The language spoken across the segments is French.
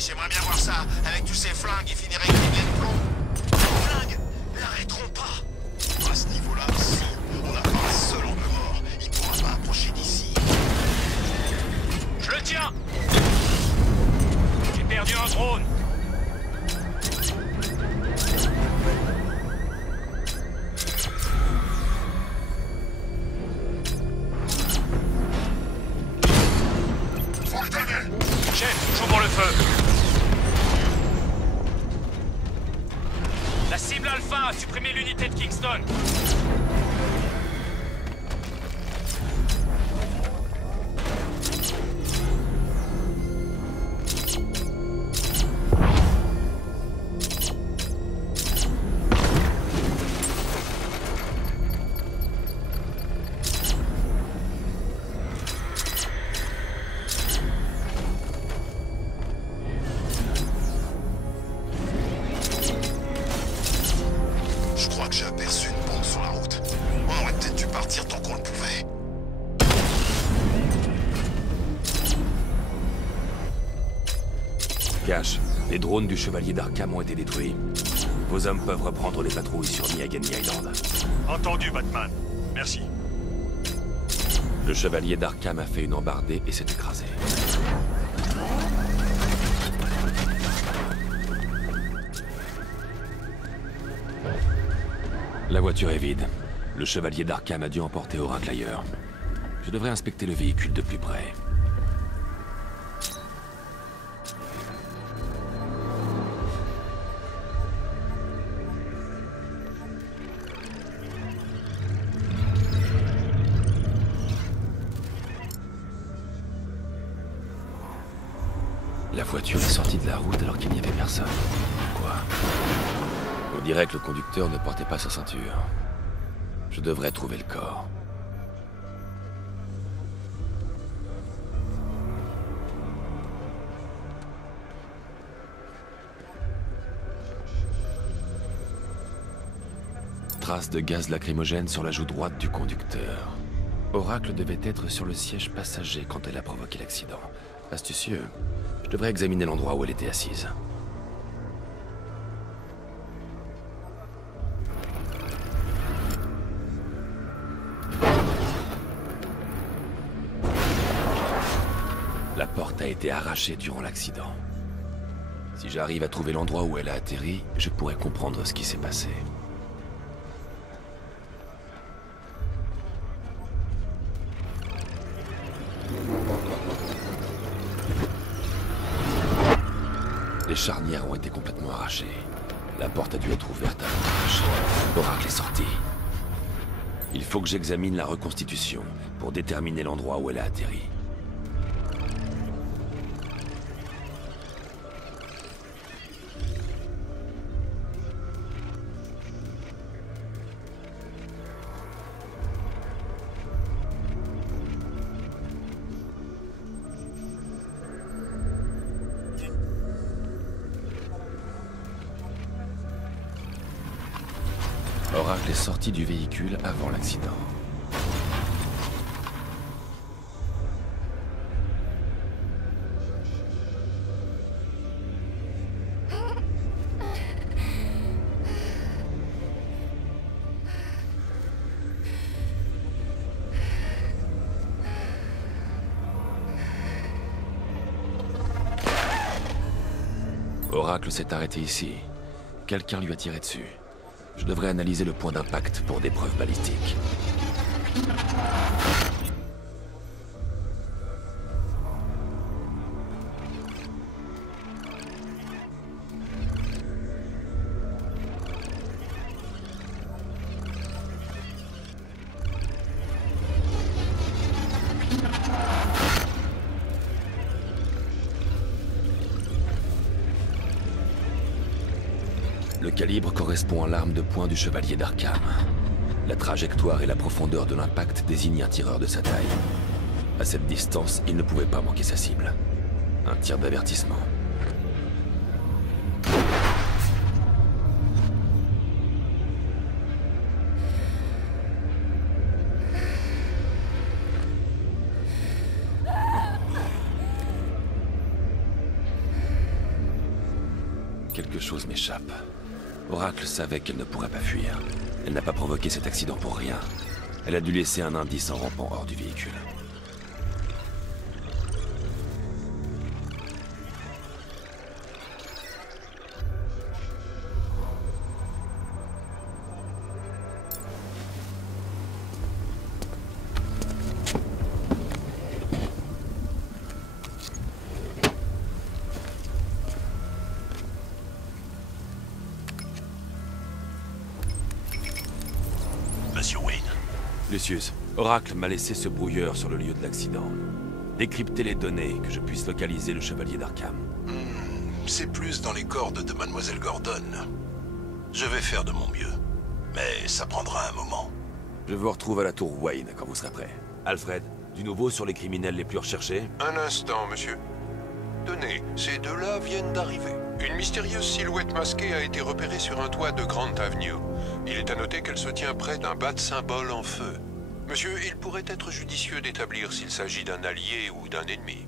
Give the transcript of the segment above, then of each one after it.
j'aimerais bien voir ça. Avec tous ces flingues, ils finiraient avec des biens de plomb. Flingues n'arrêteront pas. À ce niveau-là, si on n'a pas un seul angle mort, il pourra pas approcher d'ici. Je le tiens. J'ai perdu un drone. Chef, j'ouvre le feu. La cible Alpha a supprimé l'unité de Kingston. Je crois que j'ai aperçu une bombe sur la route. On aurait peut-être dû partir tant qu'on le pouvait. Cash, les drones du Chevalier d'Arkham ont été détruits. Vos hommes peuvent reprendre les patrouilles sur Miagani Island. Entendu, Batman. Merci. Le Chevalier d'Arkham a fait une embardée et s'est écrasé. La voiture est vide. Le Chevalier d'Arkham a dû emporter Oracle ailleurs. Je devrais inspecter le véhicule de plus près. La voiture est sortie de la route alors qu'il n'y avait personne. Quoi? On dirait que le conducteur ne portait pas sa ceinture. Je devrais trouver le corps. Trace de gaz lacrymogène sur la joue droite du conducteur. Oracle devait être sur le siège passager quand elle a provoqué l'accident. Astucieux. Je devrais examiner l'endroit où elle était assise. La porte a été arrachée durant l'accident. Si j'arrive à trouver l'endroit où elle a atterri, je pourrais comprendre ce qui s'est passé. Les charnières ont été complètement arrachées. La porte a dû être ouverte à l'ouvrage. Oracle est sorti. Il faut que j'examine la reconstitution pour déterminer l'endroit où elle a atterri. Oracle est sorti du véhicule avant l'accident. Oracle s'est arrêté ici. Quelqu'un lui a tiré dessus. Je devrais analyser le point d'impact pour des preuves balistiques. Le calibre correspond à l'arme de poing du Chevalier d'Arkham. La trajectoire et la profondeur de l'impact désignent un tireur de sa taille. À cette distance, il ne pouvait pas manquer sa cible. Un tir d'avertissement. Quelque chose m'échappe. Oracle savait qu'elle ne pourrait pas fuir. Elle n'a pas provoqué cet accident pour rien. Elle a dû laisser un indice en rampant hors du véhicule. Monsieur Wayne. Lucius, Oracle m'a laissé ce brouilleur sur le lieu de l'accident. Décryptez les données, que je puisse localiser le chevalier d'Arkham. C'est plus dans les cordes de Mademoiselle Gordon. Je vais faire de mon mieux. Mais ça prendra un moment. Je vous retrouve à la tour Wayne quand vous serez prêt. Alfred, du nouveau sur les criminels les plus recherchés? Un instant, monsieur. Tenez, ces deux-là viennent d'arriver. Une mystérieuse silhouette masquée a été repérée sur un toit de Grant Avenue. Il est à noter qu'elle se tient près d'un bat-symbole en feu. Monsieur, il pourrait être judicieux d'établir s'il s'agit d'un allié ou d'un ennemi.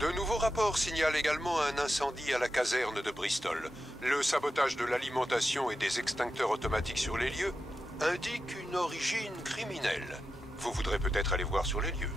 De nouveaux rapports signalent également un incendie à la caserne de Bristol. Le sabotage de l'alimentation et des extincteurs automatiques sur les lieux indique une origine criminelle. Vous voudrez peut-être aller voir sur les lieux.